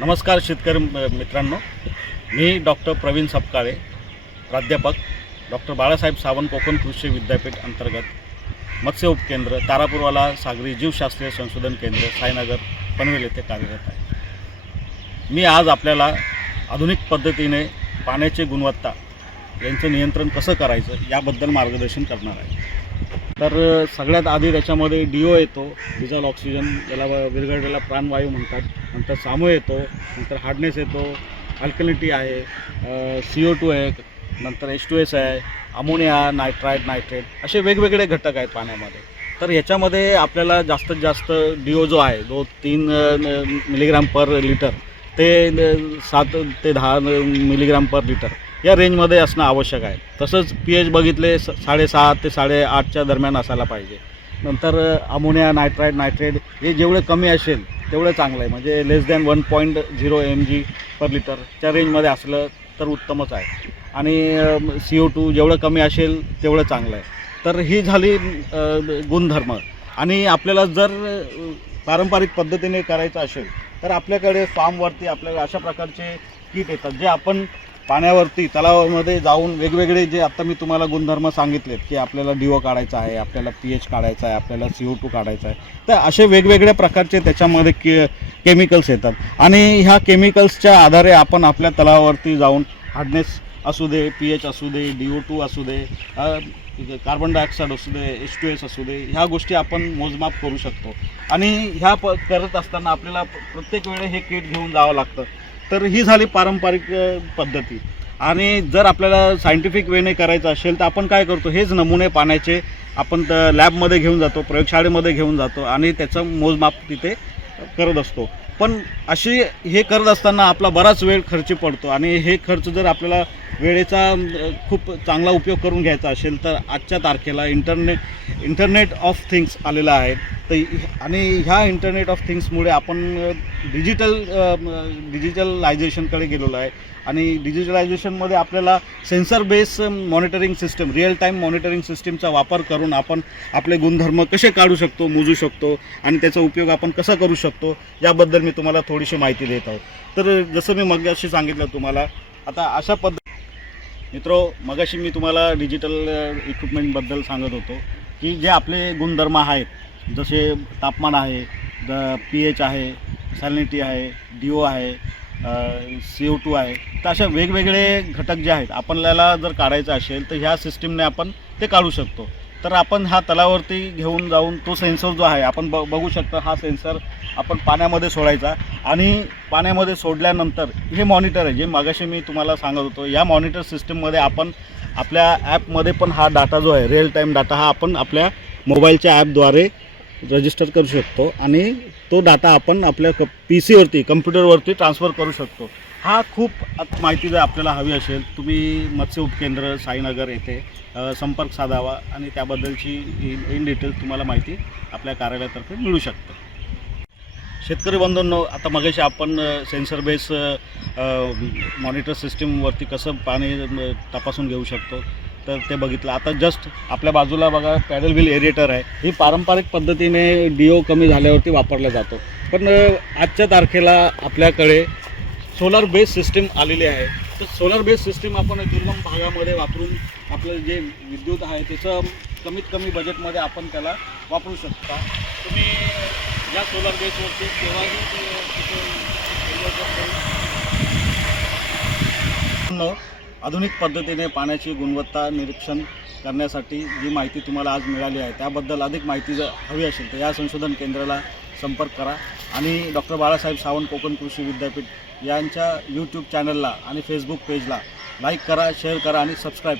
नमस्कार शेतकरी मित्रांनो, मी डॉक्टर प्रवीण सपकाळे, प्राध्यापक डॉक्टर बाळासाहेब सावंत कोकण कृषी विद्यापीठ अंतर्गत मत्स्य उपकेंद्र तारापूरवाला सागरी जीवशास्त्रीय संशोधन केंद्र साईनगर पनवेल येथे कार्यरत आहे। मी आज आपल्याला आधुनिक पद्धतीने पाण्याची गुणवत्ता यांचं नियंत्रण कसं करायचं याबद्दल मार्गदर्शन करणार आहे। तर सगळ्यात आधी त्याच्यामध्ये DO येतो, डिझॉल्व्ड ऑक्सिजन, याला विरघळलेला प्राणवायू म्हणतात। नंतर सामो येतो, नंतर हार्डनेस येतो, अल्कलिनिटी आहे, CO2 आहे, नंतर H2S आहे, अमोनिया, नायट्रेट असे वेगवेगळे घटक आहेत पाण्यामध्ये। तर याच्यामध्ये आपल्याला जास्तीत जास्त DO जो आहे जो 3 मिलीग्राम पर लिटर ते 7 ते 10 मिलीग्राम पर लिटर या रेंजमध्ये असणं आवश्यक आहे। तसंच pH बघितले 7.5 ते 8.5च्या दरम्यान असायला पाहिजे। नंतर अमोनिया, नायट्रेट हे जेवढे कमी असेल तेवढं चांगलं आहे, म्हणजे लेस दॅन 1.0 mg पर लिटरच्या रेंजमध्ये असलं तर उत्तमच आहे। आणि CO2 जेवढं कमी असेल तेवढं चांगलं आहे। तर ही झाली गुणधर्म। आणि आपल्याला जर पारंपरिक पद्धतीने करायचं असेल तर आपल्याकडे फार्मवरती आपल्याला अशा प्रकारचे किट येतात, जे आपण पाण्यावरती तलावामध्ये जाऊन वेगवेगळे जे आता मी तुम्हाला गुणधर्म सांगितलेत की आपल्याला DO काढायचा आहे, आपल्याला pH काढायचा आहे, आपल्याला CO2 काढायचा आहे, तर असे वेगवेगळ्या प्रकारचे त्याच्यामध्ये केमिकल्स येतात। आणि ह्या केमिकल्सच्या आधारे आपण आपल्या तलावावरती जाऊन हार्डनेस असू दे, pH असू दे, DO2 असू दे, कार्बन डायऑक्साईड असू दे, H2S असू दे, ह्या गोष्टी आपण मोजमाप करू शकतो। आणि ह्या करत असताना आपल्याला प्रत्येक वेळे हे किट घेऊन जावं लागतं। तर ही झाली पारंपरिक पद्धती। आणि जर आपल्याला सायंटिफिक वेने करायचं असेल तर आपण काय करतो, हेच नमुने पाण्याचे आपण लॅबमध्ये घेऊन जातो, प्रयोगशाळेमध्ये घेऊन जातो आणि त्याचं मोजमाप तिथे करत असतो। पण अशी हे करत असताना आपला बराच वेळ खर्ची पडतो। आणि हे खर्च जर आपल्याला वेळेचा खूप चांगला उपयोग करून घ्यायचा असेल तर आजच्या तारखेला इंटरनेट ऑफ थिंग्स आलेला आहे। तर आणि ह्या इंटरनेट ऑफ थिंग्समुळे आपण डिजिटलायझेशनकडे गेलेलो आहे। आणि डिजिटलायझेशनमध्ये आपल्याला sensor base monitoring system, real time monitoring सिस्टीमचा वापर करून आपण आपले गुणधर्म कसे काढू शकतो, मोजू शकतो आणि त्याचा उपयोग आपण कसा करू शकतो याबद्दल मी तुम्हाला थोडीशी माहिती देत आहे। तर जसं मी मगाशी सांगितलं तुम्हाला, आता अशा मगाशी मी तुम्हाला डिजिटल इक्विपमेंटबद्दल सांगत होतो की जे आपले गुणधर्म आहेत, जसे तापमान आहे, pH आहे, सॅलिनिटी आहे, DO आहे, CO2 आहे, तर अशा वेगवेगळे घटक जे आहेत आपल्याला जर काढायचं असेल तर ह्या सिस्टीमने आपण ते काढू शकतो। तर आपण हा तलावरती घेऊन जाऊन तो सेन्सर जो आहे आपण बघू शकता, हा सेन्सर आपण पाण्यामध्ये सोडायचा आणि पाण्यामध्ये सोडल्यानंतर हे मॉनिटर आहे जे मगाशी मी तुम्हाला सांगत होतो, या मॉनिटर सिस्टीममध्ये आपण आपल्या ॲपमध्ये पण हा डाटा जो आहे रिअल टाईम डाटा हा आपण आपल्या मोबाईलच्या ॲपद्वारे रजिस्टर करू शकतो आणि तो डाटा आपण आपल्या PCवरती, कम्प्युटरवरती ट्रान्सफर करू शकतो। हा खूप माहिती जर आपल्याला हवी असेल, तुम्ही मत्स्य उपकेंद्र साईनगर येथे संपर्क साधावा आणि त्याबद्दलची इन डिटेल तुम्हाला माहिती आपल्या कार्यालयातर्फे मिळू शकते। शेतकरी बंधूंनो, आता मगाशी आपण सेन्सर बेस मॉनिटर सिस्टीमवरती कसं पाणी तपासून घेऊ शकतो तर ते बघितलं। आता जस्ट आपल्या बाजूला बघा पॅडल व्हील एरिएटर आहे। ही पारंपरिक पद्धतीने DO कमी झाल्यावरती वापरला जातो, पण आजच्या तारखेला आपल्याकडे सोलर बेस सिस्टीम आलेली आहे। तर सोलर बेस सिस्टीम आपण दुर्गम भागामध्ये वापरून आपलं जे विद्युत आहे त्याचं कमीत कमी बजेटमध्ये आपण त्याला वापरू शकता। तुम्ही या सोलर बेसवरती केव्हाही आधुनिक पद्धतीने पाण्याची गुणवत्ता निरीक्षण करण्यासाठी जी माहिती तुम्हाला आज मिळाली आहे त्याबद्दल अधिक माहिती जर हवी असेल तर या संशोधन केंद्राला संपर्क करा। आणि डॉक्टर बाळासाहेब सावंत कोकण कृषी विद्यापीठ यांच्या YouTube चॅनलला आणि Facebook पेजला लाईक करा, शेअर करा आणि सबस्क्राईब